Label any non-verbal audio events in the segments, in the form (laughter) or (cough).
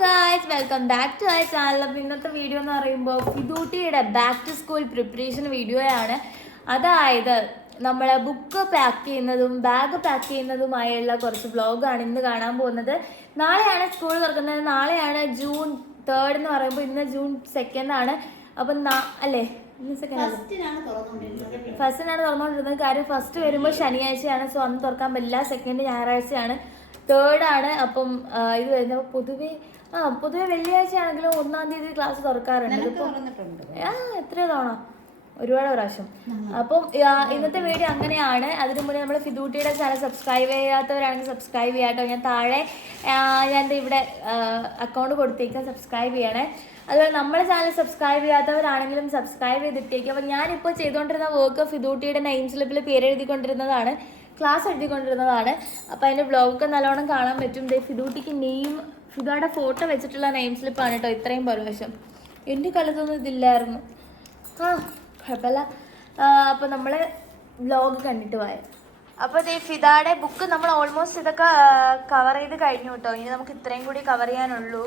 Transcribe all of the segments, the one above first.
Guys welcome back to I channel അപ്പം ഇന്നത്തെ video എന്ന് പറയുമ്പോൾ ഫിദൂട്ടിയുടെ ബാക്ക് ടു സ്കൂൾ പ്രിപ്പറേഷൻ വീഡിയോയാണ് അതായത് നമ്മൾ ബുക്ക് പാക്ക് ചെയ്യുന്നതും ബാഗ് പാക്ക് ചെയ്യുന്നതുമായുള്ള കുറച്ച് വ്ളോഗാണ് ഇന്ന് കാണാൻ പോകുന്നത്. നാളെയാണ് സ്കൂൾ തുറക്കുന്നത്. നാളെയാണ് ജൂൺ തേർഡ് എന്ന് പറയുമ്പോൾ ഇന്ന് ജൂൺ സെക്കൻഡ് ആണ്. അപ്പം നാ- അല്ലേ? ഇന്ന് സെക്കൻഡ് ഫസ്റ്റിനാണ് തുറന്നുകൊണ്ടിരുന്നത്. കാര്യം ഫസ്റ്റ് വരുമ്പോൾ ശനിയാഴ്ചയാണ്. സോ അന്ന് തുറക്കാൻ പറ്റില്ല. സെക്കൻഡ് ഞായറാഴ്ചയാണ്. തേർഡാണ് ആണ്. അപ്പം ഇത് വരുന്നത്. പൊതുവേ ആ പൊതുവെ വെള്ളിയാഴ്ച ആണെങ്കിലും ഒന്നാം തീയതി ക്ലാസ് തുറക്കാറുണ്ട്. ആ എത്രയോ തവണ. ഒരുപാട് പ്രാവശ്യം. അപ്പം ഇന്നത്തെ വീഡിയോ അങ്ങനെയാണ്. അതിനു മുന്നേ നമ്മൾ ഫിദൂട്ടിയുടെ ചാനൽ സബ്സ്ക്രൈബ് ചെയ്യാത്തവരാണെങ്കിൽ സബ്സ്ക്രൈബ് ചെയ്യാട്ടോ. ഞാൻ താഴെ ഞാൻ ഇവിടെ അക്കൗണ്ട് കൊടുത്തേക്കാം സബ്സ്ക്രൈബ് ചെയ്യണേ. അതുപോലെ നമ്മുടെ ചാനൽ സബ്സ്ക്രൈബ് ചെയ്യാത്തവരാണെങ്കിലും സബ്സ്ക്രൈബ് ചെയ്തിട്ടേക്കും. അപ്പം ഞാനിപ്പോൾ ചെയ്തുകൊണ്ടിരുന്ന വർക്ക് ഫിദൂട്ടിയുടെ നെയിം സ്ലിപ്പിൽ പേര് എഴുതിക്കൊണ്ടിരുന്നതാണ് ക്ലാസ് എഴുതിക്കൊണ്ടിരുന്നതാണ്. അപ്പോൾ അതിന്റെ ബ്ലോഗൊക്കെ നല്ലോണം കാണാൻ പറ്റും. ഫിദൂട്ടിക്ക് നെയിം ഫിദയുടെ ഫോട്ടോ വെച്ചിട്ടുള്ള നെയിം സ്ലിപ്പാണ് കേട്ടോ ഇത്രയും പ്രാവശ്യം എന്റെ കാലത്തൊന്നും ഇതില്ലായിരുന്നു. ആ കുഴപ്പമില്ല. അപ്പോൾ നമ്മൾ വ്ലോഗ് കണ്ടിട്ട് പോയത് അപ്പോൾ ദേ ഫിദയുടെ ബുക്ക് നമ്മൾ ഓൾമോസ്റ്റ് ഇതൊക്കെ കവർ ചെയ്ത് കഴിഞ്ഞു കേട്ടോ ഇനി നമുക്ക് ഇത്രയും കൂടി കവർ ചെയ്യാനുള്ളൂ.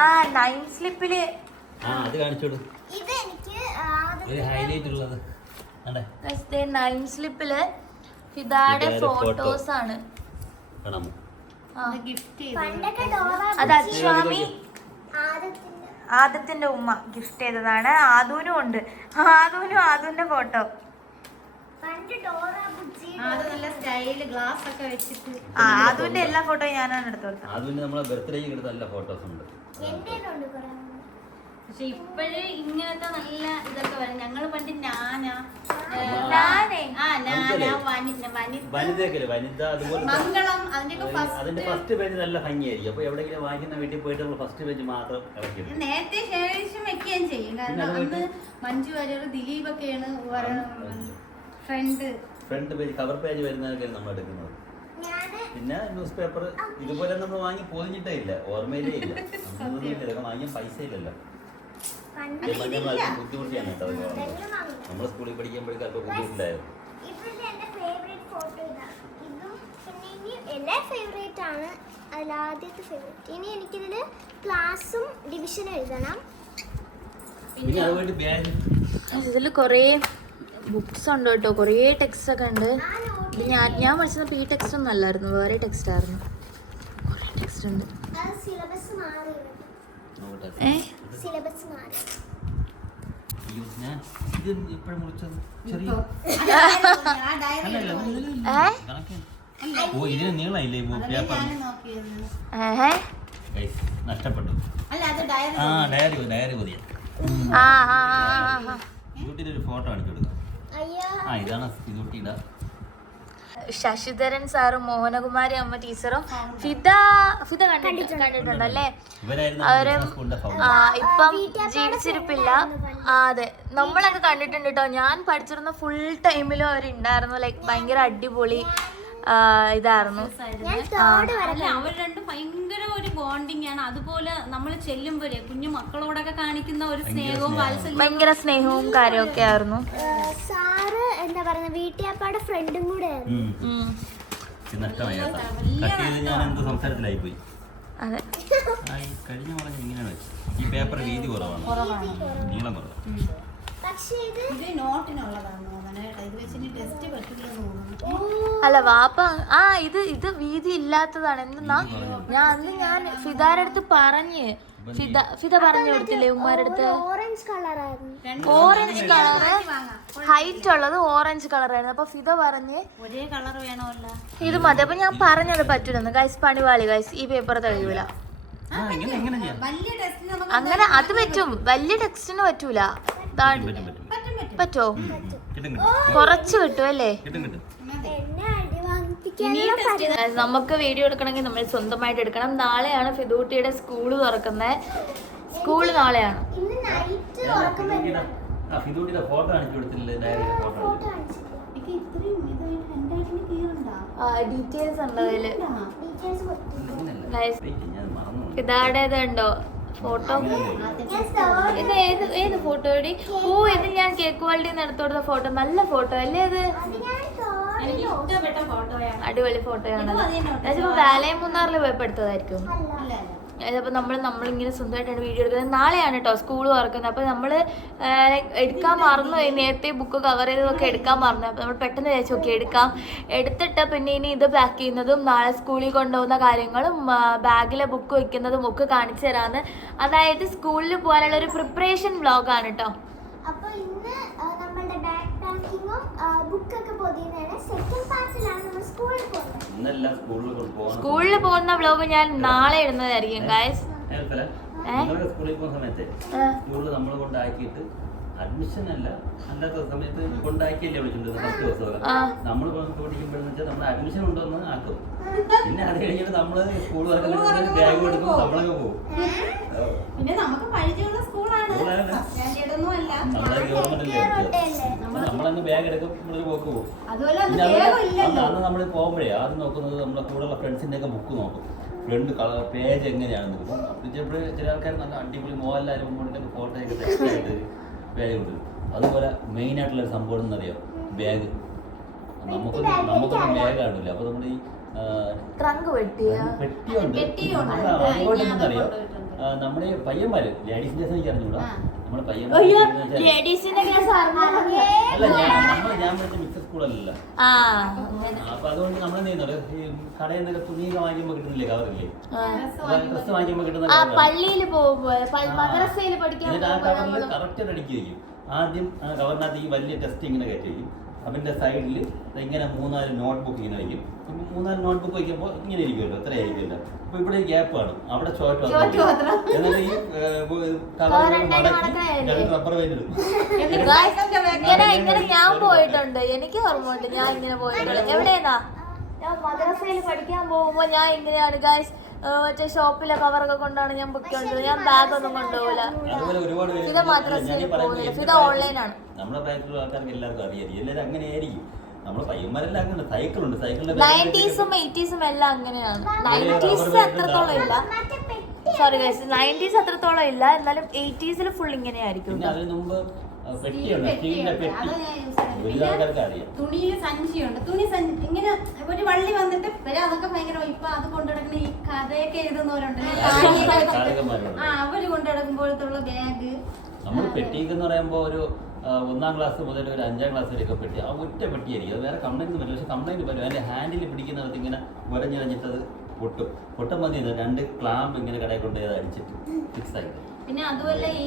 ആ നൈൻ സ്ലിപ്പിൽ ആ അത് കാണിച്ചോളൂ. ഇത് എനിക്ക് ഒരു ഹൈലൈറ്റ് ഉള്ളത്. കണ്ടേ? നൈൻ ഫിദയുടെ ഫിദയുടെ ഫോട്ടോസ് ആണ്. അത് ആദത്തിന്റെ. ഉമ്മ ഗിഫ്റ്റ് ചെയ്തതാണ്. ആദൂനും ഉണ്ട്. ആദൂനും ആദൂന്റെ ഫോട്ടോ പണ്ട് ഡോറ ബുജ്ജി നല്ല സ്റ്റൈൽ ഗ്ലാസ് ഒക്കെ വെച്ചിട്ട്. ആദൂന്റെ എല്ലാ ഫോട്ടോയും ഞാനാണ് എടുത്തു കൊടുത്തത്. അതുകൊണ്ട് നമ്മളെ ബർത്ത്ഡേക്ക് എടുത്ത ഫോട്ടോസ് ഉണ്ട്. പക്ഷെ ഇപ്പോഴേ ഇങ്ങനത്തെ നല്ല ഇതൊക്കെ വരും. ഞങ്ങൾ പണ്ട് അതുപോലെ മംഗളം അതിന്റെ ഫസ്റ്റ് പേജ് നല്ല ഭംഗിയായിരിക്കും. അപ്പൊ എവിടെയെങ്കിലും വാങ്ങിക്കുന്ന വീട്ടിൽ പോയിട്ട് നമ്മൾ ഫസ്റ്റ് പേജ് മാത്രം ഇറക്കിയിടും നേരത്തെ ശേഷം വെക്കുകയും ചെയ്യും. കാരണം അന്ന് മഞ്ജു വാര്യർ ദിലീപ് ഒക്കെയാണ് front. Front page cover page വരുന്നതൊക്കെയാണ് നമ്മൾ എടുക്കുന്നത്. പിന്നെ ന്യൂസ് പേപ്പർ ഇതുപോലെ നമ്മൾ വാങ്ങി പൊതിഞ്ഞിട്ടേ ഇല്ല. ഓർമ്മയിലേ ഇല്ല. (laughs) ഇതൊക്കെ വാങ്ങിയ പൈസ ഇല്ലല്ലോ ബുദ്ധിമുട്ടിയാണ് കേട്ടോ നമ്മൾ സ്കൂളിൽ പഠിക്കുമ്പോഴേക്കും അല്പം എല്ലാ ഫേവറേറ്റ് ആണ് ഫേവറേറ്റ് ഇനി എനിക്കിതിൽ ക്ലാസ്സും ഡിവിഷനും എഴുതണം. പിന്നെ അതുകൊണ്ട് ബാഗ് ഇതിൽ കുറേ ബുക്സ് ഉണ്ട് കേട്ടോ. കുറേ ടെക്സ്റ്റ് ഒക്കെ ഉണ്ട്. ഇത് ഞാൻ ഞാൻ പഠിച്ചത് ഈ ടെക്സ്റ്റ് ഒന്നും അല്ലായിരുന്നു. വേറെ ടെക്സ്റ്റ് ആയിരുന്നു. കുറേ ടെക്സ്റ്റ് ഉണ്ട്. അത് സിലബസ് മാറി. ഓ ഇതിന് പേപ്പർ നഷ്ടപ്പെട്ടു. ആ ഡയറി മതിയ ഒരു ഫോട്ടോ കാണിച്ചു കൊടുക്കാം. അയ്യോ. ആ ഇതാണ് ഇതുട്ടിയുടെ ശശിധരൻ സാറും മോഹനകുമാരി അമ്മ ടീച്ചറും ഫിദ ഫിദ കണ്ടിട്ടുണ്ട്. കണ്ടിട്ടുണ്ടല്ലേ? അവർ ഇപ്പം ജീവിച്ചിരിപ്പില്ല. ആ അതെ. നമ്മളൊക്കെ കണ്ടിട്ടുണ്ട് കേട്ടോ ഞാൻ പഠിച്ചിരുന്ന ഫുൾ ടൈമിലും അവരുണ്ടായിരുന്നു. ലൈക് ഭയങ്കര അടിപൊളി. ഇതായിരുന്നു. അവർ രണ്ടും ഭയങ്കര ഒരു ബോണ്ടിങ് ആണ്. അതുപോലെ നമ്മൾ ചെല്ലുമ്പോഴേ കുഞ്ഞു മക്കളോടൊക്കെ കാണിക്കുന്ന ഒരു സ്നേഹവും വാത്സല്യം ഭയങ്കര സ്നേഹവും കാര്യമൊക്കെ ആയിരുന്നു. സാറ് എന്താ പറയുക വീട്ടിയപ്പാടെ ഫ്രണ്ടും കൂടെ ആയിരുന്നു. ഉം. നഷ്ടമായി കേട്ടോ ഞാൻ എന്തോ സംസാരത്തിലായി പോയി അതെ കഴിഞ്ഞ പറഞ്ഞ ഇങ്ങനെയാണ് ഈ പേപ്പർ വീതി കുറവാണ്. നീളം കുറവ് പക്ഷേ ഇത് ഇത് നോട്ടിനുള്ളതാണ് തോന്നുന്നത് കേട്ടോ. ഇത് വെച്ചിട്ട് ടെസ്റ്റ് പറ്റില്ലെന്ന് തോന്നുന്നു അല്ല വാപ്പ ആ ഇത് ഇത് വീതി ഇല്ലാത്തതാണ്. എന്തെന്നാ? ഞാൻ അന്ന് ഞാൻ ഫിദാരുടെ അടുത്ത് പറഞ്ഞ്. ഫിദ ഫിദ പറഞ്ഞു കൊടുത്തില്ലേ ഉമ്മാരുടെ അടുത്ത്? ഓറഞ്ച് കളറായിരുന്നു. ഓറഞ്ച് കളറ് ഹൈറ്റ് ഉള്ളത് ഓറഞ്ച് കളറായിരുന്നു. അപ്പൊ ഫിദ പറഞ്ഞ് ഒരേ കളർ വേണമല്ലോ. ഇത് മതി. അപ്പൊ ഞാൻ പറഞ്ഞത് പറ്റൂലെന്ന്. ഗൈസ് പണിവാളി ഗൈസ് ഈ പേപ്പർ തെളിയൂല. അങ്ങനെ അത് പറ്റും. വലിയ ടെക്സ്റ്റിന് പറ്റൂല. പറ്റും കൊറച്ച് കിട്ടും അല്ലേ? കിട്ടും കിട്ടും. എന്നെ അടി വാങ്ങിപ്പിക്കാനുള്ള പരിപാടി. Guys, നമുക്ക് വീഡിയോ എടുക്കണമെങ്കിൽ നമ്മൾ സ്വന്തമായിട്ട് എടുക്കണം. നാളെയാണ് ഫിദൂട്ടിയുടെ സ്കൂൾ തുറക്കുന്നത്. സ്കൂൾ നാളെയാണ്. ഡീറ്റെയിൽസ് ഉണ്ട് അതിൽ? Details photo? ഇത് ഏത് ഏത് ഫോട്ടോ എടി? ഓ ഇത് ഞാൻ കേക്ക് വേൾഡിൽ നിന്ന് ഫോട്ടോ. നല്ല ഫോട്ടോ അല്ലേ ഫോട്ടോയാണ്. അടിപൊളി ഫോട്ടോയാണ് ഇതും വാലയം മൂന്നാറിൽ പോയപ്പോ ചിലപ്പോൾ നമ്മൾ നമ്മളിങ്ങനെ സ്വന്തമായിട്ടാണ് വീഡിയോ എടുക്കുന്നത്. നാളെയാണ് കേട്ടോ സ്കൂൾ തുറക്കുന്നത്. അപ്പോൾ നമ്മൾ എടുക്കാൻ മറന്നു നേരത്തെ ബുക്ക് കവർ ചെയ്തതൊക്കെ എടുക്കാൻ മറന്നു. അപ്പോൾ നമ്മൾ പെട്ടെന്ന് വിചാരിച്ചു ഓക്കെ എടുക്കാം. എടുത്തിട്ട് പിന്നെ ഇനി ഇത് പാക്ക് ചെയ്യുന്നതും നാളെ സ്കൂളിൽ കൊണ്ടുപോകുന്ന കാര്യങ്ങളും ബാഗിലെ ബുക്ക് വയ്ക്കുന്നതും ഒക്കെ കാണിച്ചു തരാമെന്ന് അതായത് സ്കൂളിൽ പോകാനുള്ള ഒരു പ്രിപ്പറേഷൻ വ്ളോഗാണ് കേട്ടോ അപ്പോൾ ഇന്ന് നമ്മളുടെ ബാഗ് പാക്കിങ്ങും ബുക്കൊക്കെ പൊതിയുന്നതാണ് സെക്കൻഡ് പാർട്ടിലാണ് നമ്മൾ സ്കൂളിൽ പോകുന്നത് ഇന്നെല്ലാം സ്കൂളിൽ പോകുന്ന വ്ലോഗ് ഞാൻ നാളെ ഇടുന്നതായിരിക്കും ഗായസ് സ്കൂളിൽ പോകുന്ന സമയത്ത് സ്കൂളിൽ നമ്മൾ കൊണ്ടാക്കിയിട്ട് അഡ്മിഷൻ അല്ല അല്ലാത്ത സമയത്ത് കൊണ്ടാക്കിയല്ലേ വിളിച്ചിട്ടുണ്ട് ഫസ്റ്റ് ദിവസം നമ്മൾ പഠിക്കുമ്പോഴെന്ന് വെച്ചാൽ നമ്മൾ അഡ്മിഷൻ ഉണ്ടോന്ന് ആക്കും. പിന്നെ അത് കഴിഞ്ഞിട്ട് നമ്മൾ സ്കൂൾ ബാഗ് എടുക്കും നമ്മളൊക്കെ പോകും. പിന്നെ നമുക്ക് പരിചയമുള്ള നമ്മളെ? നമ്മളങ്ങ് ബാഗ് എടുക്കും നമ്മളൊരു പോക്ക് പോകും. അന്ന് നമ്മൾ പോകുമ്പോഴേ ആദ്യം നോക്കുന്നത് നമ്മുടെ കൂടെയുള്ള ഫ്രണ്ട്സിന്റെ ഒക്കെ ബുക്ക് നോക്കും. ഫ്രണ്ട് കളർ പേജ് എങ്ങനെയാണെന്ന് നോക്കും. അപ്പോൾ ചിലപ്പോൾ ചില ആൾക്കാർ നല്ല അടിപൊളി മോഹൻലാലും മുമ്പോട്ടൊക്കെ ഫോട്ടോ ഒക്കെ സെറ്റായിട്ട് പേജ് കൊണ്ടുവരും അതുപോലെ മെയിൻ ആയിട്ടുള്ള ഒരു സംഭവം എന്നറിയാം ബാഗ് നമുക്കൊന്നും നമുക്കൊന്നും ബാഗ് കാണില്ല അപ്പോൾ നമ്മൾ ഈ ട്രങ്ക് പെട്ടിയുണ്ട്. നമ്മുടെ പയ്യന്മാര് ലേഡീസിന്റെ എനിക്ക് അറിഞ്ഞൂടാ. നമ്മുടെ പയ്യന്മാർ ഞാൻ പഠിച്ച സ്കൂളല്ല ആ. അപ്പൊ അതുകൊണ്ട് നമ്മൾ എന്ത് ചെയ്യുന്നത് ഈ കടയിൽ നിന്നൊക്കെ തുണിയൊക്കെ വാങ്ങിക്കുമ്പോ കിട്ടുന്നില്ലേ കവറില്ലേ? ഡ്രസ് വാങ്ങിക്കുമ്പോ കിട്ടുന്ന ആ പള്ളിയിൽ. മദ്രസയിൽ പഠിക്കാൻ കറക്റ്റ് അടിക്കുകയും ആദ്യം കവറിനകത്ത് ഈ വലിയ ടെസ്റ്റ് ഇങ്ങനെ കയറ്റി വയ്ക്കും അതിന്റെ സൈഡിൽ ഇങ്ങനെ മൂന്നാൽ നോട്ട്ബുക്ക് ഇങ്ങനെ വയ്ക്കും. ഇപ്പം മൂന്നാൽ നോട്ട്ബുക്ക് വയ്ക്കുമ്പോൾ ഇങ്ങനെ ഇരിക്കുമല്ലോ അത്ര ആയിരിക്കുമല്ലോ അപ്പൊ ഇവിടെ ഗ്യാപ്പ് ആണ്. അവിടെ ചോറ്റ്. എന്നിട്ട് ഈ റബ്ബർ ഇങ്ങനെ ഞാൻ പോയിട്ടുണ്ട്. എനിക്ക് ഓർമ്മയുണ്ട് ഞാൻ ഇങ്ങനെ പോയിട്ടുണ്ട്. എവിടെയാ? ഞാൻ മദ്രസയിൽ പഠിക്കാൻ പോകുമ്പോ ഞാൻ ഇങ്ങനെയാണ് ഗായ്സ് മറ്റേ ഷോപ്പിലെ കവറൊക്കെ കൊണ്ടാണ് ഞാൻ ബുക്ക് കൊണ്ടുപോകുന്നത് ഞാൻ ബാഗ് ഒന്നും കൊണ്ടുപോകില്ല അതുപോലെ ഒരുപാട് പേര് ഫിദ മദ്രസയിൽ പോകുന്നില്ല. ഫിദ ഓൺലൈനാണ്. നമ്മുടെ പ്രായത്തിലുള്ള ആൾക്കാർക്ക് എല്ലാവർക്കും അറിയാം. എല്ലാവരും അങ്ങനെയായിരിക്കും നമ്മുടെ പയ്യന്മാരെല്ലാം അങ്ങനെ സൈക്കിൾ ഉണ്ട്. സൈക്കിളിന്റെ നയന്റീസും എയ്റ്റീസും എല്ലാം അങ്ങനെയാണ്. നയന്റീസ് അത്രത്തോളം ഇല്ല. സോറി ഗൈസ് നയന്റീസ് അത്രത്തോളം ഇല്ല. എന്നാലും എയ്റ്റീസിൽ ഫുൾ ഇങ്ങനെയായിരിക്കും അതിന് മുമ്പ് പെട്ടിയുണ്ട്. സ്റ്റീലിന്റെ പെട്ടി. തുണിയിൽ സഞ്ചിയുണ്ട്. തുണി സഞ്ചി ഇങ്ങനെ ഒരു വള്ളി വന്നിട്ട് വരെ അതൊക്കെ ഭയങ്കര ഇപ്പൊ അത് കൊണ്ടുനടക്കുന്ന ഈ കഥയൊക്കെ എഴുതുന്നവരുണ്ട്. ആ അവർ കൊണ്ടുനടക്കുമ്പോഴത്തുള്ള ബാഗ്. നമ്മൾ പെട്ടിക്ക് എന്ന് പറയുമ്പോൾ ഒരു ഒന്നാം ക്ലാസ് മുതൽ ഒരു അഞ്ചാം ക്ലാസ് വരെയൊക്കെ പെട്ടി ആ ഒറ്റ പെട്ടിയായിരിക്കും. അത് വേറെ കംപ്ലൈന്റ് വരും പക്ഷെ കംപ്ലൈന്റ് വരും. അതിന്റെ ഹാൻഡിൽ പിടിക്കുന്നിടത്ത് ഇങ്ങനെ ഉരഞ്ഞിറഞ്ഞിട്ട് അത് പൊട്ടും. പൊട്ടും മതി രണ്ട് ക്ലാമ്പ് ഇങ്ങനെ കടയിൽ കൊണ്ടുപോയി അത് അടിച്ചിട്ട് ഫിക്സ് ആയി. പിന്നെ അതുമല്ല ഈ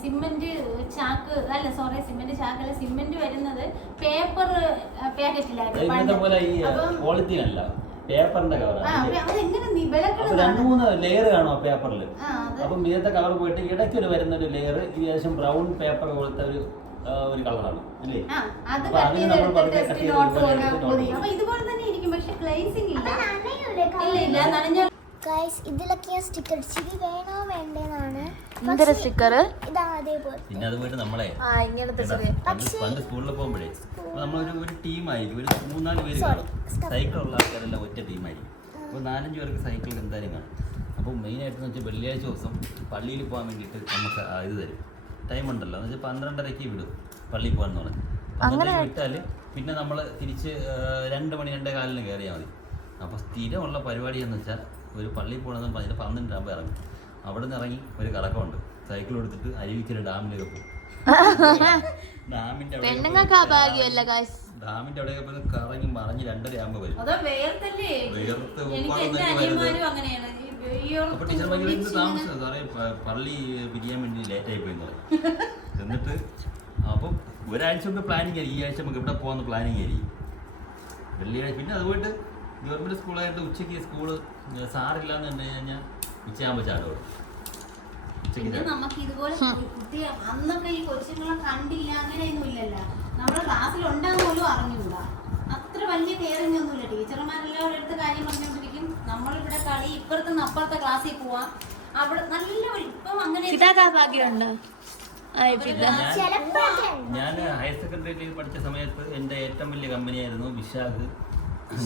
സിമെന്റ് ചാക്ക് അല്ല സോറി സിമെന്റ് ചാക്കല്ല സിമെന്റ് വരുന്നത് പേപ്പർ പാക്കറ്റിലായിരുന്നു പേപ്പറിന്റെ കവർ രണ്ട് മൂന്ന് ലെയർ കാണും പേപ്പറിൽ ആ അത്. അപ്പം ഇന്നത്തെ കവർ പോയിട്ട് ഇടയ്ക്ക് ഒരു വരുന്ന ഒരു ലെയർ ഏകദേശം ബ്രൗൺ പേപ്പർ പോലത്തെ ഒരു ഒരു കളറാണ് അല്ലേ? അപ്പൊ കട്ട് അതിന് നമ്മൾ പതുക്കെ cut ചെയ്ത് ഗ്ലേസിംഗ് ഇല്ല. ഇല്ല ഇല്ല നനഞ്ഞ ഗൈസ് ഇതിലൊക്കെ ഞാൻ സ്റ്റിക്കർ ചിരി വേണോ വേണ്ടെന്നാണ്. എന്തൊരു സ്റ്റിക്കർ ഇതാ അതേപോലെ. പിന്നെ അത് പോയിട്ട് നമ്മളെ ആ ഇങ്ങനത്തെ പണ്ട് സ്കൂളിൽ പോകുമ്പോഴേ അപ്പൊ നമ്മളൊരു ഒരു ടീമായി ഒരു മൂന്നാൽ പേര് കാണും. സൈക്കിളുള്ള ആൾക്കാരെല്ലാം ഒറ്റ ടീമായിരിക്കും അപ്പോൾ നാലഞ്ച് പേർക്ക് സൈക്കിൾ എന്തായാലും കാണും. അപ്പോൾ മെയിനായിട്ടെന്ന് വെച്ചാൽ വെള്ളിയാഴ്ച ദിവസം പള്ളിയിൽ പോകാൻ വേണ്ടിട്ട് നമുക്ക് ആ ഇത് തരും. ടൈം ഉണ്ടല്ലോ. എന്ന് വെച്ചാൽ പന്ത്രണ്ടരയ്ക്ക് വിടും പള്ളിയിൽ പോകാൻ തുടങ്ങി വിട്ടാൽ വിട്ടാൽ പിന്നെ നമ്മൾ തിരിച്ച് രണ്ട് മണി രണ്ടേ കാലിന് കയറിയാൽ മതി. അപ്പോൾ സ്ഥിരമുള്ള പരിപാടി എന്ന് വെച്ചാൽ ഒരു പള്ളിയിൽ പോകണമെന്ന് പറഞ്ഞിട്ട് പന്ത്രണ്ടാകുമ്പോൾ ഇറങ്ങി. അവിടെ നിന്ന് ഇറങ്ങി ഒരു കറക്കമുണ്ട് സൈക്കിൾ എടുത്തിട്ട് അരുവിക്കര ഡാമിലേക്ക് പോകും. (laughs) ഡാമിന്റെ ഡാമിന്റെ അവിടെയൊക്കെ പോയി കറങ്ങി മറിഞ്ഞ് രണ്ടര ആകുമ്പോൾ വരും. വേർത്ത് അപ്പൊ ടീച്ചർ ഭയങ്കര താമസം സാറേ പള്ളി പിരിയാൻ വേണ്ടി ലേറ്റ് ആയി പോയി (laughs) എന്നിട്ട് അപ്പം ഒരാഴ്ച കൊണ്ട് പ്ലാനിങ് ആയിരിക്കും. ഈ ആഴ്ച നമുക്ക് ഇവിടെ പോകാമെന്ന് പ്ലാനിങ് ആയിരിക്കും. വെള്ളിയാഴ്ച പിന്നെ അതുകൊണ്ട് ഗവൺമെന്റ് സ്കൂളായിട്ട് ഉച്ചയ്ക്ക് സ്കൂൾ സാറില്ലാന്ന് കണ്ടു കഴിഞ്ഞാൽ ഉച്ചയാകുമ്പോൾ ചാടും പിന്നെ ചാടും. നമുക്ക് ഇതുപോലെ അന്നൊക്കെ ഈ കൊച്ചുങ്ങളെ കണ്ടില്ല അങ്ങനെയൊന്നും ഇല്ലല്ലോ നമ്മുടെ ക്ലാസ്സിൽ ഉണ്ടാകുന്ന പോലും അറിഞ്ഞുകൂടാ. അത്ര വലിയ കെയറിംഗ് ഒന്നുമില്ല. ടീച്ചർമാരെല്ലാം അടുത്ത് കാര്യം പറഞ്ഞുകൊണ്ടിരിക്കും. നമ്മളിവിടെ കളി ഇപ്പുറത്ത് നിന്ന് അപ്പുറത്തെ ക്ലാസ്സിൽ പോവാം. അവിടെ നല്ല ഇപ്പം അങ്ങനെ ഞാൻ ഹയർ സെക്കൻഡറിയിൽ പഠിച്ച സമയത്ത് എന്റെ ഏറ്റവും വലിയ കമ്പനിയായിരുന്നു വിശാഖ്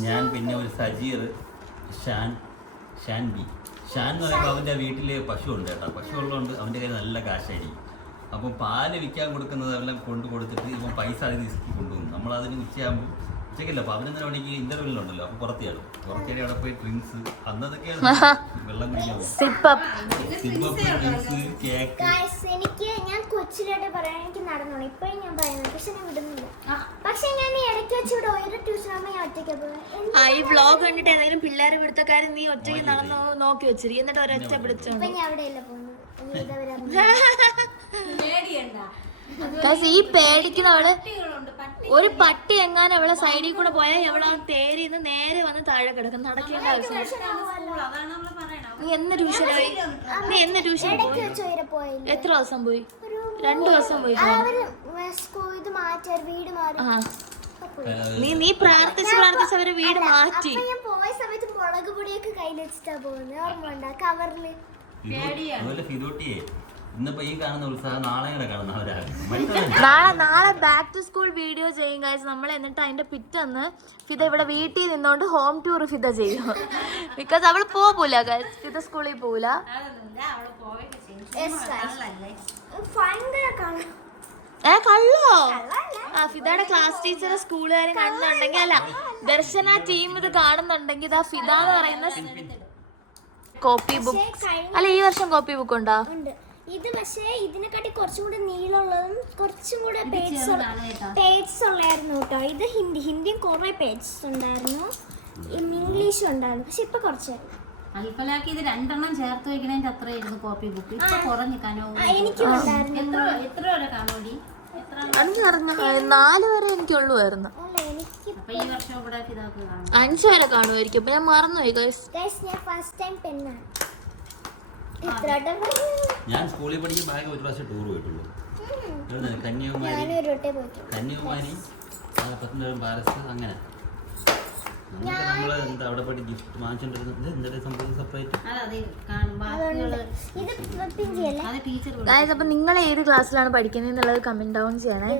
ഞാൻ പിന്നെ ഒരു സജീർ ഷാൻ ഷാൻ ബി ഷാൻ എന്ന് പറയുമ്പോൾ അവന്റെ വീട്ടിൽ പശു ഉണ്ട് കേട്ടോ. പശു ഉള്ളതുകൊണ്ട് അവന്റെ കയ്യിൽ നല്ല കാശായിരിക്കും. അപ്പം പാൽ വിൽക്കാൻ കൊടുക്കുന്നതെല്ലാം കൊണ്ട് കൊടുത്തിട്ട് ഇപ്പം പൈസ അതിന് ഇസ്ക്കി കൊണ്ടുപോകും നമ്മളതിന് ഉച്ചയാകുമ്പോൾ ഉച്ചയ്ക്കല്ല? പതിനൊന്നര മണിക്ക് ഇന്റർവ്യൂലുണ്ടല്ലോ അപ്പൊ പുറത്തിയാണ് പുറത്തേടി അവിടെ പോയി ഡ്രിങ്ക്സ് അന്നതൊക്കെയാണ് (laughs) വെള്ളം കുടിക്കാൻ ഡ്രിങ്ക്സ് കേക്ക് ഗായ്സ് എനിക്ക് ഞാൻ കൊച്ചിലോട്ട് പറയാൻ എനിക്ക് നടന്നോളൂ. ഇപ്പോഴും ഞാൻ പറയുന്നത് പക്ഷെ ഞാൻ വിടുന്നില്ല. പക്ഷെ ഞാൻ ഈ ഇടയ്ക്ക് വെച്ച് ഇവിടെ ഒരു ട്യൂഷൻ ആകുമ്പോൾ ഞാൻ ഒറ്റയ്ക്ക് പോകുന്നത് ആ ഈ വ്ളോഗ് കണ്ടിട്ട് ഏതെങ്കിലും പിള്ളേരെ പിടുത്തക്കാരൻ നീ ഒറ്റയ്ക്ക് നടന്നു നോക്കി വെച്ചിരി. എന്നിട്ട് ഒരൊറ്റ പിടിച്ചോ ഇപ്പൊ ഞാൻ പോകുന്നത്? (laughs) ഇനി പേടിക്കുന്ന അവൾ ഈ പേടിക്കുന്നവൾ ഒരു പട്ടി എങ്ങാനും അവളെ സൈഡിൽ കൂടെ പോയാൽ എവിടെ തേരി നേരെ വന്ന് താഴെ കിടക്കും. നടക്കേണ്ട ആവശ്യം അതാണ് നമ്മൾ പറയണത്. നീ എന്ന് ട്യൂഷൻ പോയി നീ എന്ന് ട്യൂഷൻ പോയി എത്ര ദിവസം പോയി? രണ്ടു ദിവസം പോയി ആ നീ നീ പ്രാർത്ഥിച്ച് പ്രാർത്ഥിച്ച് അവരെ വീട് മാറ്റി. ഞാൻ പോയ സമയത്ത് മുളക് പൊടിയൊക്കെ കയ്യിൽ വെച്ചിട്ടാ പോകുന്നത് ഓർമ്മ ഉണ്ടാ കവറിൽ. ഇന്നിപ്പോ ഈ കാണുന്ന ഉത്സാഹം നാളെ കൂടെ കാണുന്ന അവരാണ് മറ്റേ നാളെ നാളെ ബാക്ക് ടു സ്കൂൾ വീഡിയോ ചെയ്യും കാര്യം നമ്മൾ എന്നിട്ട് അതിന്റെ പിറ്റന്ന് ഫിദ ഇവിടെ വീട്ടിൽ നിന്നോണ്ട് ഹോം ടൂർ ഫിദ ചെയ്യും. ബിക്കോസ് അവൾ പോകൂല guys. ഫിദ സ്കൂളിൽ പോകൂല കാണാം ഏ കള്ളോ? ആ ഫിദയുടെ ക്ലാസ് ടീച്ചർ സ്കൂളുകാരെ കാണുന്നുണ്ടെങ്കിൽ അല്ല ദർശന ടീം ഇത് കാണുന്നുണ്ടെങ്കിൽ ഇതാ ഫിദ എന്ന് പറയുന്ന കോപ്പി ബുക്ക് അല്ല ഈ വർഷം കോപ്പി ബുക്ക് ഉണ്ട്. ഇത് പക്ഷേ ഇതിനെക്കാട്ടി കുറച്ചും കൂടെ നീളമുള്ളതും കുറച്ചും കൂടെ പേജസ് പേജസ് ഉള്ളായിരുന്നു കേട്ടോ. ഇത് ഹിന്ദി ഹിന്ദിയും കുറേ പേജസ് ഉണ്ടായിരുന്നു. ഇംഗ്ലീഷും ഉണ്ടായിരുന്നു. പക്ഷെ ഇപ്പൊ കുറച്ചായിരുന്നു അൽഫലാക്ക് ഇത് രണ്ടെണ്ണം ചേർത്ത് വെക്കണതിന്റെ അത്രയായിരുന്നു ഇരുന്നു കോപ്പി ബുക്ക് ഇപ്പൊ കുറഞ്ഞു കനോ എനിക്ക് ഉണ്ടായിരുന്നു. എത്ര എത്ര വരെ കാണോടി എത്ര എനിക്ക് അറിഞ്ഞ നാല് വരെ എനിക്കുള്ളുമായിരുന്നു അല്ല എനിക്ക് ഈ വർഷം ഇവിടെ ഇതാക്ക് കാണും. അഞ്ച് വരെ കാണുമായിരിക്കും. അപ്പൊ ഞാൻ മറന്നുപോയി ഗൈസ് ഞാൻ ഫസ്റ്റ് ടൈം പെണ്ണാണ് ഞാൻ സ്കൂളിൽ പഠിക്കുന്ന ബാഗ് ഒരു പ്രാവശ്യം ടൂർ പോയിട്ടുള്ളൂ? കന്യാകുമാരി കന്യാകുമാരി പത്തനംതിട്ട പാലസ് അങ്ങനെ. നമുക്ക് നമ്മൾ എന്താ അവിടെ പോയിട്ട് ഗിഫ്റ്റ് വാങ്ങിച്ചോണ്ടിരുന്നത് എന്തൊരു സംഭവം സെപ്പറേറ്റ് അപ്പൊ നിങ്ങൾ ഏത് ക്ലാസ്സിലാണ് പഠിക്കുന്നത് എന്നുള്ളത് കമന്റ് ഡൗൺ ചെയ്യണേ.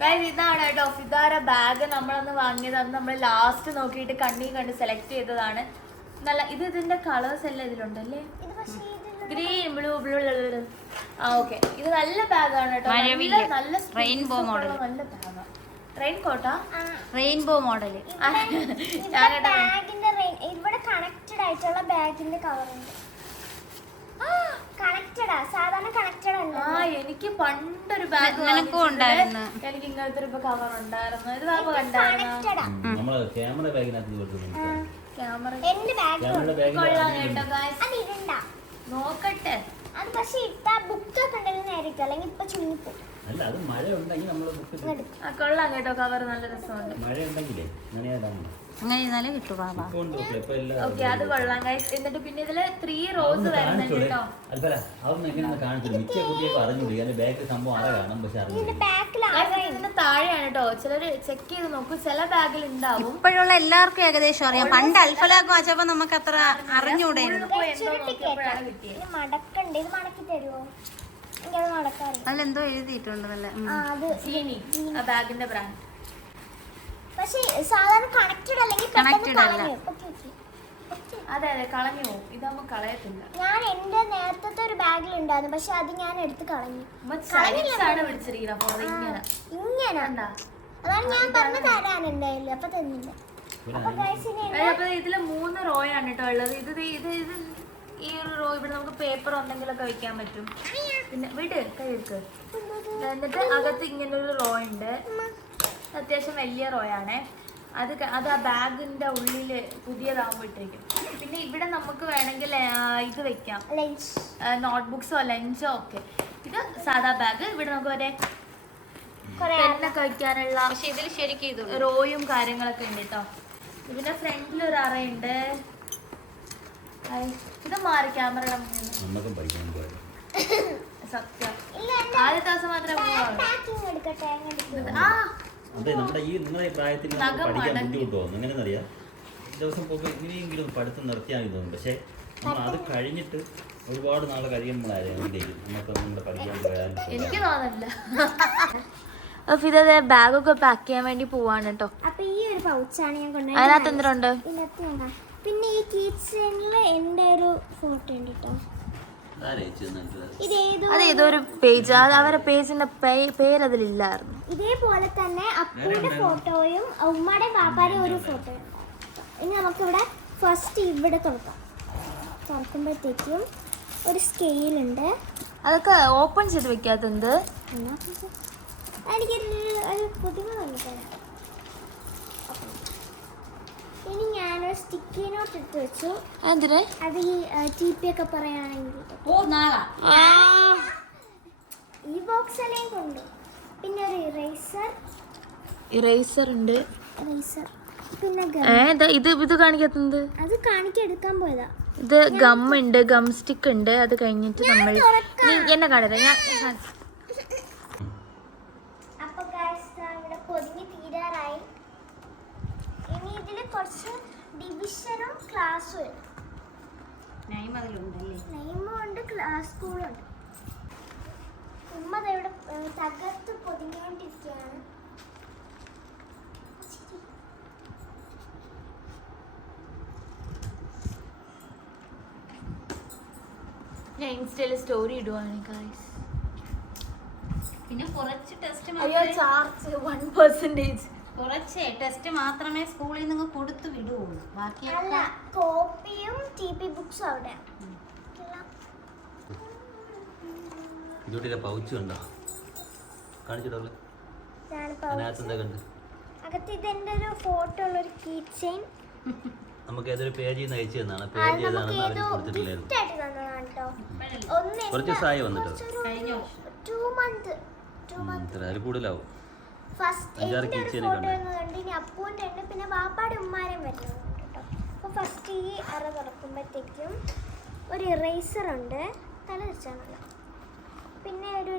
ഗൈസ് ഇതാണ് കേട്ടോ ഫിദാര ബാഗ് നമ്മളന്ന് വാങ്ങിയത്. അത് നമ്മൾ ലാസ്റ്റ് നോക്കിയിട്ട് കണ്ണി കണ്ട് സെലക്ട് ചെയ്തതാണ്. നല്ല ഇത് ഇതിന്റെ കളേഴ്സ് എല്ലാം ഇതിലുണ്ടല്ലേ? ഇത് പക്ഷേ ഇതിന് ഗ്രീൻ ബ്ലൂ ബ്ലൂ ആ ഓക്കെ ഇത് നല്ല ബാഗാണ് കേട്ടോ. നല്ല നല്ല റെയിൻബോ മോഡൽ നല്ല ബാഗാണ് റെയിൻ കോട്ടാ റെയിൻബോ മോഡൽ ഇവിടെ കണക്റ്റഡ് ആയിട്ടുള്ള ബാഗിന്റെ കവർ ഉണ്ട്. കണക്റ്റഡാ സാധാരണ കണക്റ്റഡ് അല്ല. ആ എനിക്ക് പണ്ടൊരു ബാഗ് നിനക്കും ഉണ്ടായിരുന്നു. എനിക്ക് ഇങ്ങനത്തെ ഒരു കവർ ഉണ്ടായിരുന്നു. ഇത് ബാഗ് കണ്ടായിരുന്നു? നമ്മൾ ക്യാമറ ബാഗിനകത്ത് നോക്കട്ടെ. അത് പക്ഷെ ഇട്ട ഉണ്ടെങ്കിൽ നേരിട്ട് അല്ലെങ്കിൽ ഇപ്പൊ ചുങ്ങിപ്പോ അല്ല അത് മഴ ഉണ്ടെങ്കിൽ നമ്മൾ ബുക്ക് ആ കൊള്ളാം കേട്ടോ കവർ നല്ല രസമുണ്ട്. മഴ ഉണ്ടെങ്കിലേ അങ്ങനെയാണ് അങ്ങനെ ഇരുന്നാലേ കിട്ടു ബാബ. ഓക്കെ അത് കൊള്ളാം ഗൈസ് എന്നിട്ട് പിന്നെ ഇതിൽ ത്രീ റോസ് വരുന്നുണ്ട് കേട്ടോ. ഇതിന്റെ താഴെയാണ് കേട്ടോ. ചിലര് ചെക്ക് ചെയ്ത് നോക്കും. ചില ബാഗിൽ ഉണ്ടാവും. ഇപ്പോഴുള്ള എല്ലാവർക്കും ഏകദേശം അറിയാം. പണ്ട് അൽഫലാക്ക് വാച്ചപ്പോ നമുക്ക് അത്ര അറിഞ്ഞൂടായിരുന്നു ഇത് മടക്കണ്ട്. ഇത് മടക്കി തരുമോ അതിലെന്തോ എഴുതിയിട്ടുണ്ട് നല്ല ആ അത് ചീനി ആ ബാഗിന്റെ ബ്രാൻഡ് പക്ഷെ സാധാരണ കണക്റ്റഡ് അല്ലെങ്കിൽ പെട്ടെന്ന് അല്ല. അതെ അതെ കളഞ്ഞു പോകും ഇതാകുമ്പോ കളയത്തില്ല. ഞാൻ എന്റെ നേരത്തെ ഒരു ബാഗിൽ ഉണ്ടായിരുന്നു പക്ഷെ അത് ഞാൻ എടുത്ത് കളഞ്ഞു. ഇങ്ങനെ. ഇങ്ങനെ. കണ്ടാ? അതാണ് ഞാൻ പറഞ്ഞു തരാനുണ്ടായില്ല അപ്പൊ തന്നില്ല. അപ്പൊ ഇനി ഇതിൽ മൂന്ന് റോയാണ് കേട്ടോ ഉള്ളത്. ഇത് ദേ ഇത് ഇത് ഈ ഒരു റോ ഇവിടെ നമുക്ക് പേപ്പർ എന്തെങ്കിലുമൊക്കെ വെക്കാൻ പറ്റും. പിന്നെ വിട് കൈ എടുക്ക്. എന്നിട്ട് അകത്ത് ഇങ്ങനെ ഒരു റോ ഉണ്ട് അത്യാവശ്യം വലിയ റോയാണ് അത് അത് ആ ബാഗിന്റെ ഉള്ളിൽ പുതിയതാകുമ്പോൾ ഇട്ടേക്കും പിന്നെ ഇവിടെ നമുക്ക് വേണമെങ്കിൽ ഇത് വെക്കാം. നോട്ട് നോട്ട്ബുക്സോ ലഞ്ചോ ഒക്കെ. ഇത് സാധാ ബാഗ്. ഇവിടെ നമുക്ക് വരെ കഴിക്കാനുള്ള പക്ഷെ ഇതിൽ ശരിക്കും ഇത് റോയും കാര്യങ്ങളൊക്കെ ഉണ്ട് കേട്ടോ ഇതിന്റെ ഫ്രണ്ടിൽ ഒരു അറയുണ്ട്. ഇത് മാറി ക്യാമറ മുന്നിൽ സത്യം. ആദ്യ ദിവസം മാത്രമേ ആ അതെ നമ്മുടെ ഈ നിങ്ങളെ പ്രായത്തിൽ പഠിക്കാൻ ബുദ്ധിമുട്ടോ ബുദ്ധിമുട്ട് തോന്നും എങ്ങനെയെന്നറിയാം ദിവസം പോകുമ്പോൾ ഇനിയെങ്കിലും പഠിത്തം നിർത്തിയാൽ തോന്നുന്നു തോന്നും പക്ഷേ നമ്മൾ അത് കഴിഞ്ഞിട്ട് ഒരുപാട് നാളെ കഴിയുമ്പോഴായിരുന്നു നമുക്ക് നമ്മുടെ പഠിക്കാൻ എനിക്ക് തോന്നില്ല ഇത് ബാഗൊക്കെ പാക്ക് ചെയ്യാൻ വേണ്ടി പോവാണ് കേട്ടോ. അപ്പൊ ഈ ഒരു പൗച്ചാണ് ഞാൻ കൊണ്ടുപോയി അതിനകത്ത് എന്തിനുണ്ട് കാ- പിന്നെ ഈ കീച്ചനിൽ എന്റെ ഒരു ഫോട്ടോ ഉണ്ട് കേട്ടോ. ആരാ ഇതൊരു തന്നിട്ടുള്ളത്? ഇതേതോ അത് ഏതൊരു പേജ് അത് അവരുടെ പേജിന്റെ പേര് പേരതിലില്ലായിരുന്നു. ഇതേപോലെ തന്നെ അപ്പൂടെ ഫോട്ടോയും ഉമ്മയുടെ പാപ്പാടെ ഒരു ഫോട്ടോയും ഇനി നമുക്കിവിടെ ഫസ്റ്റ് ഇവിടെ തുറക്കാം. തുറക്കുമ്പോഴത്തേക്കും ഒരു സ്കെയിലുണ്ട് അതൊക്കെ ഓപ്പൺ ചെയ്ത് വെക്കാത്തത് എനിക്കൊരു ഒരു പുതിയ വന്നിട്ടുണ്ട് ഇനി ഞാനൊരു സ്റ്റിക്കി നോട്ട് എടുത്ത് വെച്ചു. എന്തിന്? അത് ഈ ടി പി ഒക്കെ പറയുകയാണെങ്കിൽ ഈ ബോക്സ് എല്ലാം കൊണ്ട്. പിന്നെ ഒരു ഇറേസർ ഇറേസർ ഉണ്ട്. ഇറേസർ പിന്നെ ഗം ഏ ദാ ഇത് ഇത് കാണിക്കാത്തത്? അത് കാണിക്കെടുക്കാൻ പോയതാ. ഇത് ഗം ഉണ്ട് ഗം സ്റ്റിക്ക് ഉണ്ട്. അത് കഴിഞ്ഞിട്ട് നമ്മൾ നീ എന്നെ കാണില്ല ഞാൻ ഞാൻ കാണിച്ചു. അപ്പൊ guys, ഇവിടെ പൊതിഞ്ഞ് തീരാറായി. ഇനി ഇതിൽ കുറച്ച് ഡിവിഷനും ക്ലാസ്സും ഉണ്ട്. ക്ലാസ് സ്കൂളും ഉണ്ട്. ഉമ്മ ദാ ഇവിടെ തകർത്ത് പൊതിഞ്ഞുകൊണ്ടിരിക്കുകയാണ് ഞാൻ ഇൻസ്റ്റയിൽ സ്റ്റോറി ഇടുവാണ് ഗൈസ് പിന്നെ കുറച്ച് ടെസ്റ്റ് അയ്യോ ചാർജ് വൺ പെർസെന്റേജ് കുറച്ച് ടെസ്റ്റ് മാത്രമേ സ്കൂളിൽ നിന്ന് കൊടുത്തു വിടുകയുള്ളൂ ബാക്കി ബാക്കിയൊക്കെ കോപ്പിയും ടി പി ബുക്സും അവിടെ എല്ലാം ഇതോട്ടില്ല പൗച്ച് കണ്ടോ? കാണിച്ചിട്ടുള്ളു ഞാനിപ്പോ അതിനകത്ത് എന്താ കണ്ട് അകത്ത് ഇതെന്റെ ഒരു ഫോട്ടോ ഉള്ള ഒരു കീ ചെയിൻ നമുക്ക് ഏതൊരു പേജ് നിന്ന് അയച്ചു തന്നാണ് പേജ് ഏതോ അവർ കൊടുത്തിട്ടില്ലായിരുന്നു കുറച്ച് ദിവസമായി വന്നിട്ടോ. അതിൽ കൂടുതലാവും. ഫസ്റ്റ് അഞ്ചാറ്. കണ്ട് പിന്നെ വാപ്പാടെ ഉമ്മാരും വരുന്നുണ്ട് അപ്പോൾ ഫസ്റ്റ് ഈ അറ തുറക്കുമ്പോഴത്തേക്കും ഒരു ഇറേസർ ഉണ്ട്. തല തിരിച്ചാണല്ലോ പിന്നെ ഒരു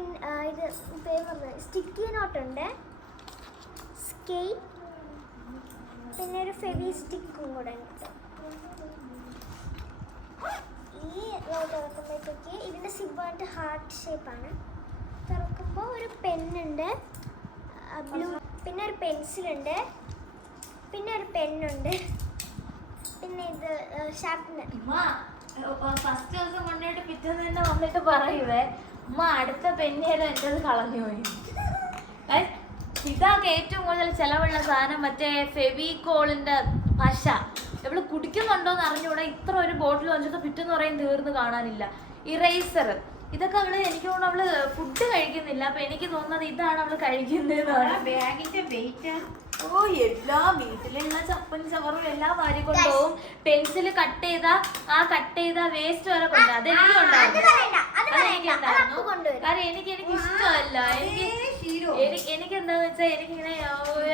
ഇത് പേര് സ്റ്റിക്കി നോട്ട് ഉണ്ട്. സ്കെയിൽ പിന്നെ ഒരു ഫെവി സ്റ്റിക്കും കൂടെ ഉണ്ട്. ഈ നോട്ട് തുറക്കുമ്പോഴത്തേക്ക് ഇതിന്റെ സിബ്ബായിട്ട് ഹാർട്ട് ഷേപ്പാണ് തുറക്കുമ്പോൾ ഒരു പെന്നുണ്ട് ബ്ലൂ പിന്നെ ഒരു പെൻസിലുണ്ട് പിന്നെ ഒരു പെന്നുണ്ട് പിന്നെ ഇത് ഷാർപ്പ്നർ ഫസ്റ്റ് ദിവസം കൊണ്ടുപോയിട്ട് പിറ്റേന്ന് തന്നെ വന്നിട്ട് പറയുവേ. ഉമ്മ അടുത്ത പെന്നേരം എന്റെ കളഞ്ഞു പോയി. Guys, ഇതാകെ ഏറ്റവും കൂടുതൽ ചെലവുള്ള സാധനം മറ്റേ ഫെവിക്കോളിന്റെ പശ. ഇവൾ കുടിക്കുന്നുണ്ടോന്ന് അറിഞ്ഞുകൂടെ ഇത്ര ഒരു ബോട്ടിൽ വന്നിട്ട് പിറ്റെന്ന് പറയും തീർന്ന് കാണാനില്ല. ഇറേസർ. ഇതൊക്കെ അവൾ എനിക്ക് തോന്നുന്നു അവൾ ഫുഡ് കഴിക്കുന്നില്ല. അപ്പൊ എനിക്ക് തോന്നുന്നത് ഇതാണ് അവൾ കഴിക്കുന്നതെന്നാണ്. ബാഗിന്റെ വെയിറ്റ് ഓ എല്ലാ വീട്ടിലുള്ള ചപ്പൻ ചവറും എല്ലാം വാരി കൊണ്ടുപോകും പെൻസിൽ കട്ട് ചെയ്ത ആ കട്ട് ചെയ്ത വേസ്റ്റ് വരെ കൊണ്ട് അത് എനിക്ക് ഉണ്ടായിരുന്നു. കാരണം എനിക്ക് എനിക്ക് ഇഷ്ടമല്ല. എനിക്ക് എനിക്ക് എനിക്ക് എന്താന്ന് വെച്ചാൽ എനിക്കിങ്ങനെ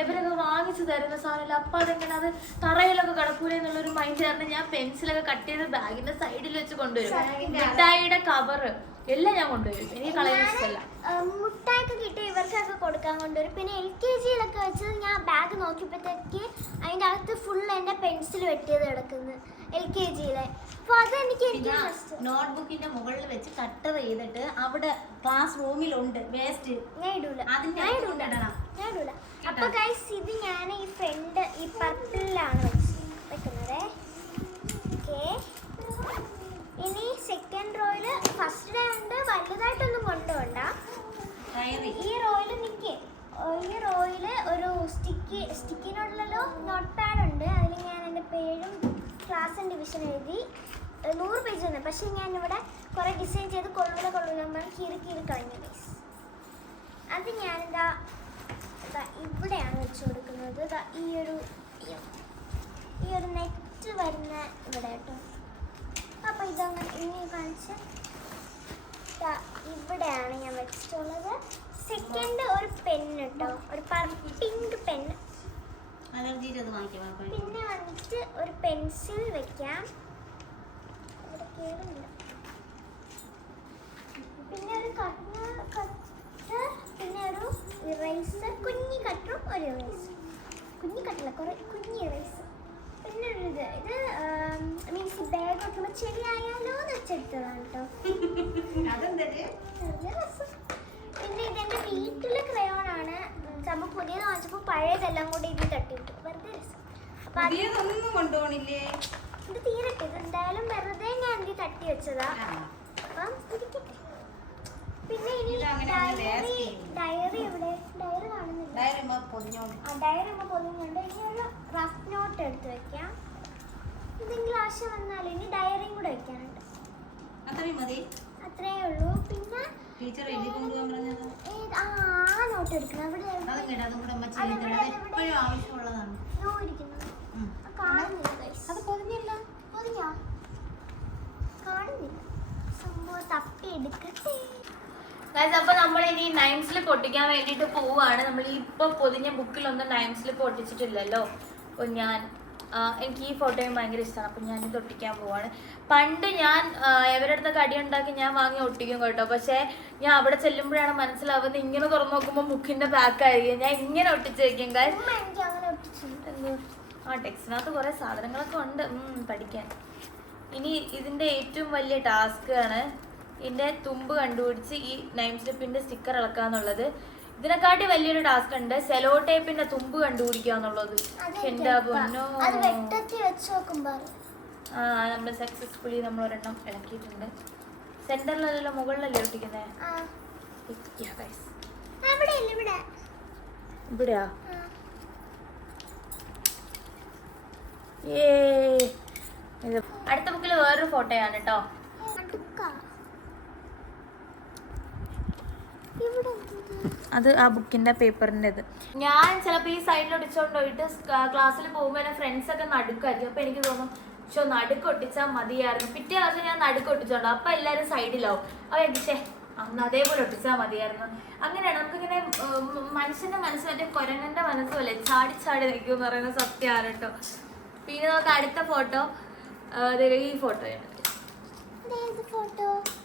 ഇവരൊക്കെ വാങ്ങിച്ചു തരുന്ന സാധനമല്ല. അപ്പൊ അതെങ്ങനെ അത് തറയിലൊക്കെ കിടക്കൂല എന്നുള്ളൊരു മൈൻഡ് കാരണം ഞാൻ പെൻസിലൊക്കെ കട്ട് ചെയ്ത് ബാഗിന്റെ സൈഡിൽ വെച്ച് കൊണ്ടുവരും. മിഠായിയുടെ കവറ് എല്ലാം ഞാൻ കൊണ്ടുവരും. എനിക്ക് കളയുന്ന ഇഷ്ടമല്ല. കിട്ടി കൊടുക്കാൻ കൊണ്ടുവരും പിന്നെ എൽ കെ ജിയിലൊക്കെ വെച്ചത് ഞാൻ ബാഗ് നോക്കിയപ്പോഴത്തേക്ക് അതിന്റെ അകത്ത് ഫുൾ എന്റെ പെൻസിൽ വെട്ടിയത് കിടക്കുന്നത് എൽ കെ ജിയിലെ അപ്പോൾ അതെനിക്ക് എനിക്ക് നോട്ട്ബുക്കിന്റെ മുകളിൽ വെച്ച് കട്ടർ ചെയ്തിട്ട് അവിടെ ക്ലാസ് റൂമിലുണ്ട് വേസ്റ്റ് ഞാൻ ഇടൂല. അതിന്റെ ഞാൻ ഇടൂല. അപ്പൊ ഗൈസ് ഇത് ഞാൻ ഈ ഫ്രണ്ട് ഈ പർപ്പിളിലാണ് വെക്കുന്നത് ഓക്കെ ഇനി സെക്കൻഡ് റോയിൽ ഫസ്റ്റ് ഡേ ഉണ്ട് വലുതായിട്ടൊന്നും കൊണ്ടുപോണ്ട. ഈ റോയിൽ നിക്ക് ഈ റോയിൽ ഒരു സ്റ്റിക്കി സ്റ്റിക്കിനോടുള്ളല്ലോ നോട്ട് പാഡ് ഉണ്ട്. അതിൽ ഞാൻ എന്റെ പേരും ക്ലാസ് ഡിവിഷൻ എഴുതി. നൂറ് പേജ് തന്നെ പക്ഷേ ഞാൻ ഇവിടെ കുറേ ഡിസൈൻ ചെയ്ത് കൊള്ളൂല കൊള്ളൂല പറഞ്ഞ് കീറി കീറി കളഞ്ഞു ഗൈസ് അത് ഞാനിതാ ദാ ഇവിടെയാണ് വെച്ച് കൊടുക്കുന്നത്. ഈ ഒരു ഈ ഒരു നെറ്റ് വരുന്ന ഇവിടെ കേട്ടോ. അപ്പോൾ ഇതങ്ങനെ ഇനി കാണിച്ച് ഇവിടെയാണ് ഞാൻ വെച്ചിട്ടുള്ളത്. സെക്കൻഡ് ഒരു പെന്ന് കേട്ടോ ഒരു പിങ്ക് പെന്ന്. പിന്നെ വന്നിട്ട് ഒരു പെൻസിൽ വെക്കാം. പിന്നെ ഒരു കട്ട് കട്ട് പിന്നെ ഒരു ഇറേസർ കുഞ്ഞി കട്ടറും ഒരു ഇറേസർ കുഞ്ഞി കട്ടില്ല കുറേ കുഞ്ഞി ഇറേസർ പിന്നെ ഇത് ഇത് മീൻസ് ബാഗ് വെക്കുമ്പോൾ ചെടിയായാലോ എന്ന് വെച്ചെടുത്തതാണ് കേട്ടോ. പിന്നെ ഇതെന്റെ വീട്ടിലെ ക്രയോൺ ആണ്. സംഭവം പുതിയത് വാങ്ങിച്ചപ്പോൾ പഴയതെല്ലാം കൂടി ഇതിൽ തട്ടിയിട്ടു. വെറുതെ രസം. പുതിയതൊന്നും കൊണ്ടുപോണില്ലേ? ഇത് തീരട്ടെ. ഇത് എന്തായാലും വെറുതെ ഞാൻ ഇതിൽ തട്ടി വെച്ചതാ. അപ്പം അപ്പൊ ഇരിക്കട്ടെ. പിന്നെ ഇനി ഡയറി ഡയറി എവിടെ? ഡയറി കാണുന്നില്ല. ഡയറി ആ ഡയറി നമ്മൾ പൊതുങ്ങുണ്ട് ഇനി റഫ് നോട്ട് എടുത്ത് വെക്കാം. എന്തെങ്കിലും ആശയം വന്നാൽ ഇനി ഡയറിയും കൂടെ വെക്കാനുണ്ട്. അത്രയും മതി. അത്രേ ഉള്ളൂ. പിന്നെ ടീച്ചർ എഴുതി കൊണ്ടുപോകാൻ പറഞ്ഞത്. ഏത്- ആ ആ നോട്ട് എടുക്കണം. അവിടെ അതും കേട്ടോ അതും കൂടെ. അത് എപ്പോഴും ആവശ്യമുള്ളതാണ്. നോ ഇരിക്കുന്നത് ഉം. ആ, കാണുന്നില്ല guys. അത് പൊതിഞ്ഞില്ല. പൊതിഞ്ഞോ? കാണുന്നില്ല. സംഭവം തപ്പി എടുക്കട്ടെ അപ്പൊ നമ്മൾ ഇനി നൈൻ പൊട്ടിക്കാൻ വേണ്ടിട്ട് പോവാണ്. പോവുകയാണ് നമ്മൾ ഇപ്പൊ പൊതിഞ്ഞ ബുക്കിലൊന്നും നൈൻ പൊട്ടിച്ചിട്ടില്ലല്ലോ. അപ്പൊ ഞാൻ എനിക്ക് ഈ ഫോട്ടോയും ഭയങ്കര ഇഷ്ടമാണ് അപ്പം ഞാൻ ഇത് ഒട്ടിക്കാൻ പോവാണ്. പണ്ട് ഞാൻ ആ, കടി ഉണ്ടാക്കി ഞാൻ വാങ്ങി ഒട്ടിക്കും കേട്ടോ. പക്ഷേ ഞാൻ അവിടെ ചെല്ലുമ്പോഴാണ് മനസ്സിലാവുന്നത് ഇങ്ങനെ തുറന്നു നോക്കുമ്പോൾ ബുക്കിന്റെ ബാക്കായിരിക്കും ഞാൻ ഇങ്ങനെ ഒട്ടിച്ചേക്കും ഒട്ടിച്ചു? ആ ടെക്സ്റ്റിനകത്ത് കുറേ സാധനങ്ങളൊക്കെ ഉണ്ട്. പഠിക്കാൻ. ഇനി ഇതിന്റെ ഏറ്റവും വലിയ ടാസ്ക് ആണ് ഇതിന്റെ തുമ്പ് കണ്ടുപിടിച്ച് ഈ നൈം സ്ലിപ്പിന്റെ സ്റ്റിക്കർ ഇളക്കാന്നുള്ളത് ഇതിനെക്കാട്ടി വലിയൊരു ടാസ്ക് ഉണ്ട്. സെലോ ടേപ്പിന്റെ തുമ്പ് കണ്ടുപിടിക്കുക എന്നുള്ളത്. എന്റെ പൊന്നോ? ആ നമ്മൾ സക്സസ്ഫുള്ളി നമ്മൾ ഒരെണ്ണം ഇളക്കിയിട്ടുണ്ട് സെന്ററിലല്ലല്ലോ മുകളിലല്ലേ ഇവിടെ ഇവിടെയാ? അടുത്ത ബുക്കിൽ വേറൊരു ഫോട്ടോയാണ് കേട്ടോ അടുക്കാ. ഇവിടെ എന്ത്? അത് ആ ബുക്കിന്റെ പേപ്പറിന്റെ ഇത് ഞാൻ ചിലപ്പോ ഈ സൈഡിൽ ഒടിച്ചോണ്ട് പോയിട്ട് ക്ലാസ്സിൽ പോകുമ്പോൾ എന്റെ ഫ്രണ്ട്സ് ഒക്കെ നടുക്കായിരിക്കും. അപ്പൊ എനിക്ക് തോന്നും ഷോ നടുക്ക് ഒട്ടിച്ചാൽ മതിയായിരുന്നു. പിറ്റേ ദിവസം ഞാൻ നടുക്ക് ഒട്ടിച്ചോണ്ട് അപ്പൊ എല്ലാരും സൈഡിലാവും അപ്പൊ എനിക്ക് അന്ന് അതേപോലെ ഒട്ടിച്ചാൽ മതിയായിരുന്നു. അങ്ങനെയാണ് നമുക്കിങ്ങനെ മനുഷ്യന്റെ മനസ്സ് മറ്റേ കൊരങ്ങന്റെ മനസ്സുമല്ലേ ചാടി ചാടി നിൽക്കും എന്ന് പറയുന്ന സത്യമാണ് കേട്ടോ. പിന്നെ നമുക്ക് അടുത്ത ഫോട്ടോ ഈ ഫോട്ടോയാണ്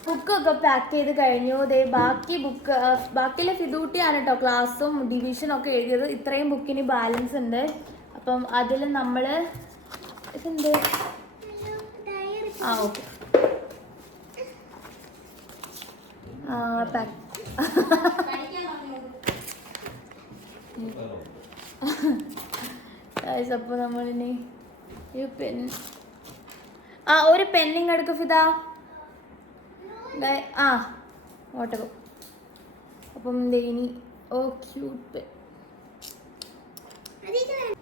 ബുക്കൊക്കെ പാക്ക് ചെയ്ത് കഴിഞ്ഞു. ദേ ബാക്കി ബുക്ക് ബാക്കിയുള്ള ഫിദൂട്ടിയാണ് കേട്ടോ ക്ലാസ്സും ഡിവിഷനും ഒക്കെ എഴുതിയത്. ഇത്രയും ബുക്കിന് ബാലൻസ് ഉണ്ട്. അപ്പം അതിൽ നമ്മൾ ഇതെന്ത്? ആ ഓക്കെ. അപ്പോൾ നമ്മളിനി ഒരു പെൻ ആ ഒരു പെന്നിങ് എടുക്കും ഫിദാ. ആ ഓട്ടകം അപ്പം ഇനി ഓ ക്യൂട്ട്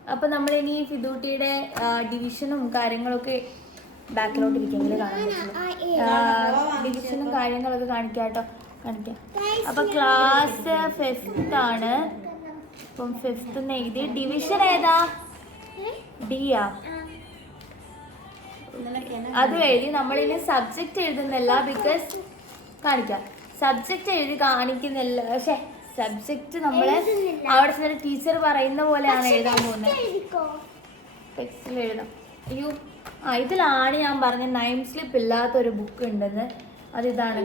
അപ്പം നമ്മളിനി ഫിദൂട്ടിയുടെ ഡിവിഷനും കാര്യങ്ങളൊക്കെ ബാക്കിലോട്ട് ഇരിക്കുമെങ്കിൽ കാണാൻ ഡിവിഷനും കാര്യങ്ങളൊക്കെ കാണിക്കാം കേട്ടോ കാണിക്കാം. അപ്പൊ ക്ലാസ് ഫിഫ്ത്ത് ആണ്. അപ്പം ഫിഫ്ത്ത് എഴുതി ഡിവിഷൻ ഏതാ? ഡി ആ. അത് എഴുതി നമ്മളിനി സബ്ജക്റ്റ് എഴുതുന്നില്ല ബിക്കോസ് കാണിക്കാം. സബ്ജക്റ്റ് എഴുതി കാണിക്കുന്നില്ല പക്ഷെ സബ്ജക്റ്റ് നമ്മൾ അവിടെ ചില ടീച്ചർ പറയുന്ന പോലെയാണ് എഴുതാൻ പോകുന്നത്. ടെക്സ്റ്റിൽ എഴുതാം. അയ്യോ. ആ ഇതിലാണ് ഞാൻ പറഞ്ഞ നൈം സ്ലിപ്പ് ഇല്ലാത്ത ഒരു ബുക്ക് ഉണ്ടെന്ന് അത് ഇതാണ്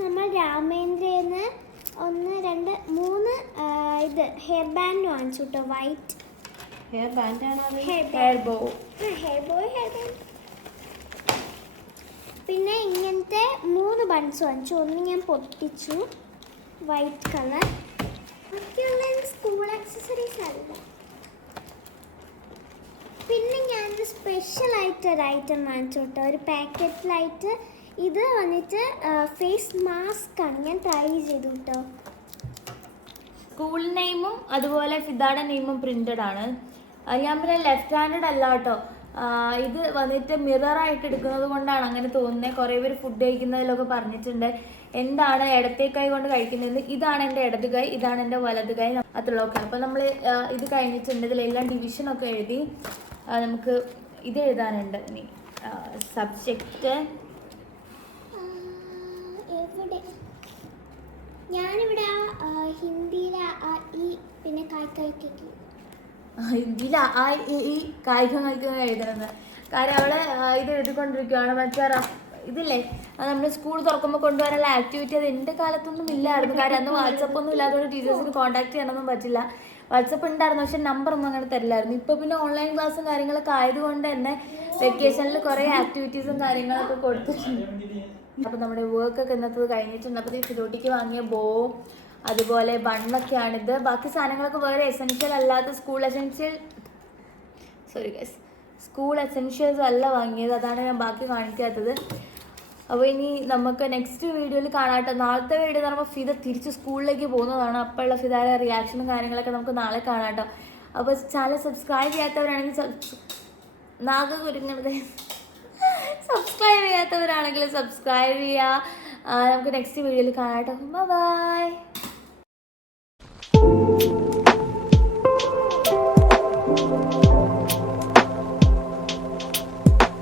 നമ്മൾ രാമേന്ദ്രന്ന് ഒന്ന് രണ്ട് മൂന്ന് ഇത് ഹെയർ ബാൻഡ് വാങ്ങിച്ചു കേട്ടോ വൈറ്റ് ഹെയർ ബാൻഡ് ആണ് hair hair bow hair boy hair band പിന്നെ ഇങ്ങനത്തെ മൂന്ന് ബൺസ് വാങ്ങിച്ചു. ഒന്ന് ഞാൻ പൊട്ടിച്ചു. വൈറ്റ് കളർ ബാക്കിയുള്ള സ്കൂൾ ആക്സസറീസ് അല്ല. പിന്നെ ഞാൻ സ്പെഷ്യൽ ആയിട്ട് ഒരു ഐറ്റം വാങ്ങിച്ചു കേട്ടോ ഒരു പാക്കറ്റിലായിട്ട് ഇത് വന്നിട്ട് ഫേസ് മാസ്ക് ആണ്. ഞാൻ ട്രൈ ചെയ്തു കേട്ടോ സ്കൂൾ നെയിമും അതുപോലെ ഫിദാടെ നെയിമും പ്രിന്റഡ് ആണ്. ഞാൻ പിന്നെ ലെഫ്റ്റ് ഹാൻഡഡ് അല്ല കേട്ടോ ഇത് വന്നിട്ട് മിററായിട്ട് എടുക്കുന്നത് കൊണ്ടാണ് അങ്ങനെ തോന്നുന്നത് കുറേ പേര് ഫുഡ് കഴിക്കുന്നതിലൊക്കെ പറഞ്ഞിട്ടുണ്ട്. എന്താണ് ഇടത്തെ കൈ കൊണ്ട് കഴിക്കുന്നതെന്ന്? ഇതാണ് എന്റെ ഇടത് കൈ ഇതാണ് എന്റെ വലത് കൈ അത്രയുള്ളതൊക്കെ അപ്പോൾ നമ്മൾ ഇത് കഴിഞ്ഞിട്ടുണ്ട്. ഇതിലെല്ലാം ഡിവിഷനൊക്കെ എഴുതി നമുക്ക് ഇത് എഴുതാനുണ്ട് ഇനി. സബ്ജക്റ്റ് ഞാനിവിടെ ഹിന്ദിയിലെ ഈ പിന്നെ കായ്ക്കായ്ക്ക് ഇതില ആ ഈ കായികം കളിക്കുന്ന എഴുതണത് കാര്യം അവൾ ഇത് എഴുതിക്കൊണ്ടിരിക്കുകയാണ് മറ്റേ ഇതില്ലേ? അത് നമ്മൾ സ്കൂൾ തുറക്കുമ്പോൾ കൊണ്ടുവരാനുള്ള ആക്ടിവിറ്റി അത് എന്റെ കാലത്തൊന്നും ഇല്ലായിരുന്നു. കാര്യം അന്ന് വാട്സപ്പ് ഒന്നും ഇല്ലാത്തതുകൊണ്ട് ടീച്ചേഴ്സിന് കോൺടാക്ട് ചെയ്യാനൊന്നും പറ്റില്ല. വാട്സപ്പ് ഉണ്ടായിരുന്നു പക്ഷെ നമ്പർ ഒന്നും അങ്ങനെ തരില്ലായിരുന്നു. ഇപ്പോൾ പിന്നെ ഓൺലൈൻ ക്ലാസ്സും കാര്യങ്ങളൊക്കെ ആയതുകൊണ്ട് തന്നെ വെക്കേഷനിൽ കുറേ ആക്ടിവിറ്റീസും കാര്യങ്ങളൊക്കെ കൊടുത്തിട്ടുണ്ട്. അപ്പോൾ നമ്മുടെ വർക്കൊക്കെ ഇന്നത്തത് കഴിഞ്ഞിട്ടുണ്ട്. അപ്പോൾ ഈ ഫിലോട്ടിക്ക് വാങ്ങിയ ബോ അതുപോലെ ബണ്ണൊക്കെയാണിത് ബാക്കി സാധനങ്ങളൊക്കെ വേറെ എസെൻഷ്യൽ അല്ലാത്ത school essential sorry guys school essentials അല്ല വാങ്ങിയത്. അതാണ് ഞാൻ ബാക്കി കാണിക്കാത്തത്. അപ്പോൾ ഇനി നമുക്ക് നെക്സ്റ്റ് വീഡിയോയിൽ കാണാട്ടോ നാളത്തെ വീഡിയോ എന്ന് പറയുമ്പോൾ ഫിദ തിരിച്ച് സ്കൂളിലേക്ക് പോകുന്നതാണ്. അപ്പോഴുള്ള ഫിതായ റിയാക്ഷനും കാര്യങ്ങളൊക്കെ നമുക്ക് നാളെ കാണാട്ടോ അപ്പോൾ ചാനൽ സബ്സ്ക്രൈബ് ചെയ്യാത്തവരാണെങ്കിൽ നാഗ സബ്സ്ക്രൈബ് ചെയ്യാത്തവരാണെങ്കിൽ സബ്സ്ക്രൈബ് ചെയ്യുക. നമുക്ക് നെക്സ്റ്റ് വീഡിയോയിൽ കാണാട്ടോ ബൈ